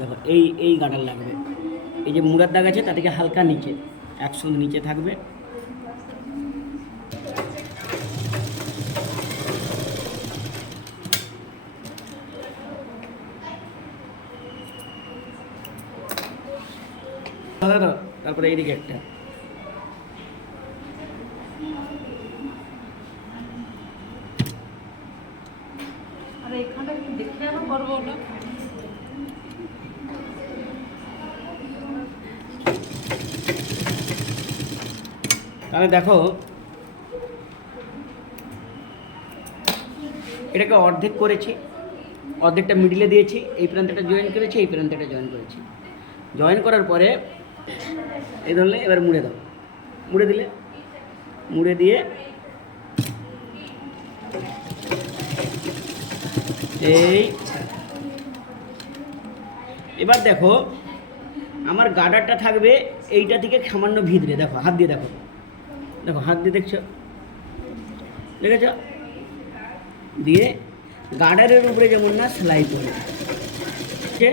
দেখো এই গার্ডার লাগবে, এই যে মুড়ার দাগ আছে তা থেকে হালকা নিচে, 100 নিচে থাকবে। তারপরে এইদিকে একটা, তাহলে দেখো এটাকে অর্ধেক করেছি, অর্ধেকটা মিডিলে দিয়েছি, এই প্রান্তটা জয়েন করেছি, এই প্রান্তটা জয়েন করেছি। জয়েন করার পরে এই ধরলে এবার মুড়ে দাও, মুড়ে দিলে, মুড়ে দিয়ে এই এবার দেখো আমার গার্ডারটা থাকবে এইটা থেকে সামান্য ভিতরে, দেখো হাত দিয়ে দেখো, দেখো হাত দিয়ে দেখছো, দেখেছ? দিয়ে গার্ডারের উপরে যেমন না সেলাই করবে, ঠিক আছে?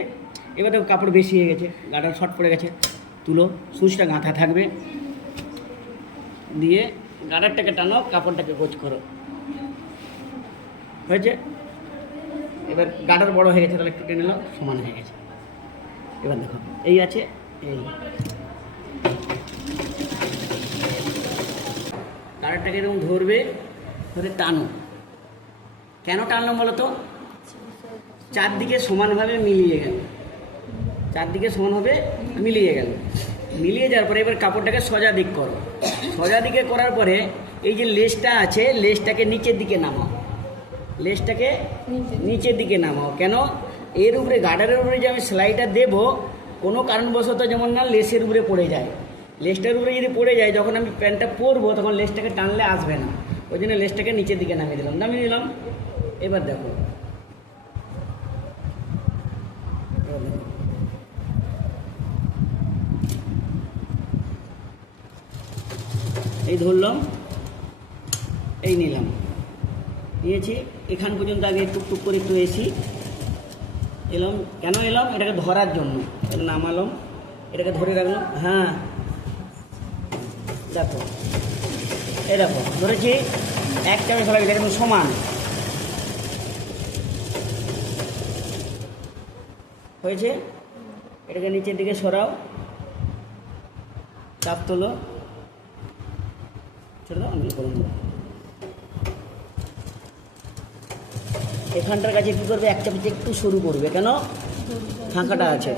এবার দেখো কাপড় বেশি হয়ে গেছে, গার্ডার শর্ট পড়ে গেছে, তুলো, সুচটা গাঁথা থাকবে, দিয়ে গার্ডারটাকে টানো, কাপড়টাকে গোছ করো, হয়েছে? এবার গার্ডার বড় হয়ে গেছে, তাহলে একটু টেনে নাও, সমান হয়ে গেছে। এবার দেখো এই আছে, এই গার্ডারটাকে এরকম ধরবে, ধরে টানো। কেন টানলাম বলো তো? চারদিকে সমানভাবে মিলিয়ে গেল, চারদিকে সমানভাবে মিলিয়ে গেল। মিলিয়ে যাওয়ার পরে এবার কাপড়টাকে সোজা দিক করো, সোজা দিকে করার পরে এই যে লেসটা আছে, লেসটাকে নিচের দিকে নামাও, লেসটাকে নিচের দিকে নামাও। কেন? এর উপরে গার্ডারের উপরে যে আমি সেলাইটা দেবো, কোনো কারণবশত যেমন না লেসের উপরে পড়ে যায়, লেসটার উপরে যদি পড়ে যায়, যখন আমি প্যান্টটা পরবো তখন লেসটাকে টানলে আসবে না, ওই জন্য লেসটাকে নিচের দিকে নামিয়ে দিলাম, নামিয়ে দিলাম। এবার দেখো এই ধরলাম, এই নিলাম, নিয়েছি এখান পর্যন্ত আগে টুকটুক করে একটু এসি এলাম। কেন এলাম? এটাকে ধরার জন্য। এটা নামালাম, এটাকে ধরে রাখলাম, হ্যাঁ দেখো, এই দেখো ধরেছি, একটা আমি ফেলা কিন্তু সমান হয়েছে। এটাকে নিচের দিকে সরাও, চাপ তোলো, ছেড়ে দাও, আমি করে দেবো। এখানটার কাছে কী করবে, একটা পিঠে একটু সরু করবে, কেন? ফাঁকাটা আছে,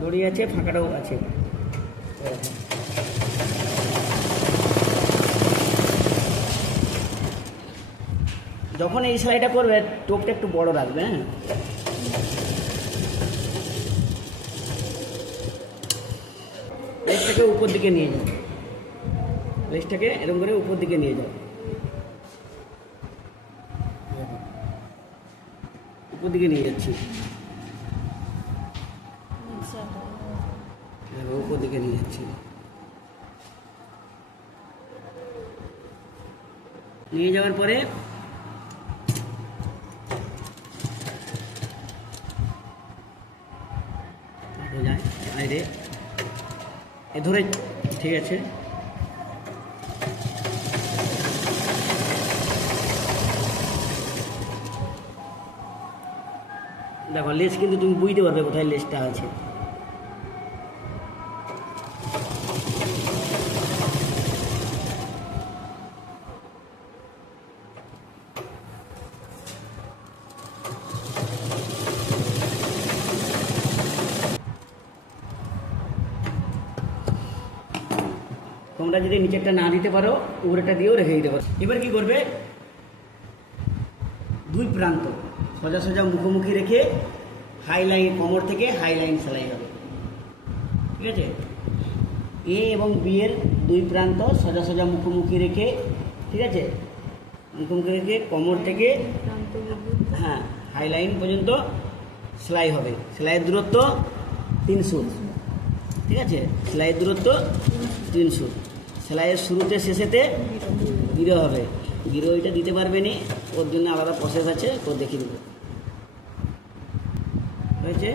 দড়ি আছে, ফাঁকাটাও আছে। যখন এই সেলাইটা করবে টোপটা একটু বড় রাখবে, হ্যাঁ, লেজটাকে উপর দিকে নিয়ে যাও, লেজটাকে এরকম করে উপর দিকে নিয়ে যাও, উপর দিকে নিয়ে যাচ্ছি, উপর দিকে নিয়ে যাচ্ছি, নিয়ে যাওয়ার পরে বাইরে এ ধরে, ঠিক আছে, দেখো লেস কিন্তু তুমি বুঝতে পারবে কোথায় লেসটা আছে। তোমরা যদি নিচেরটা না দিতে পারো, উপরেটা দিয়েও রেখে দিতে পারো। এবার কি করবে, দুই প্রান্ত সোজা সোজা মুখোমুখি রেখে হাই লাইন, কোমর থেকে হাই লাইন সেলাই হবে, ঠিক আছে? এ এবং বি এর দুই প্রান্ত সোজা সোজা মুখোমুখি রেখে, ঠিক আছে, মুখোমুখি রেখে কোমর থেকে, হ্যাঁ, হাই লাইন পর্যন্ত সেলাই হবে। সেলাইয়ের দূরত্ব 3 সুত, ঠিক আছে, সেলাইয়ের দূরত্ব 3 সুত। সেলাইয়ের শুরুতে শেষেতে গিরো হবে, গিরো এটা দিতে পারবে নি, ওর জন্য আলাদা প্রসেস আছে, তো দেখিয়ে দেবো। হয়েছে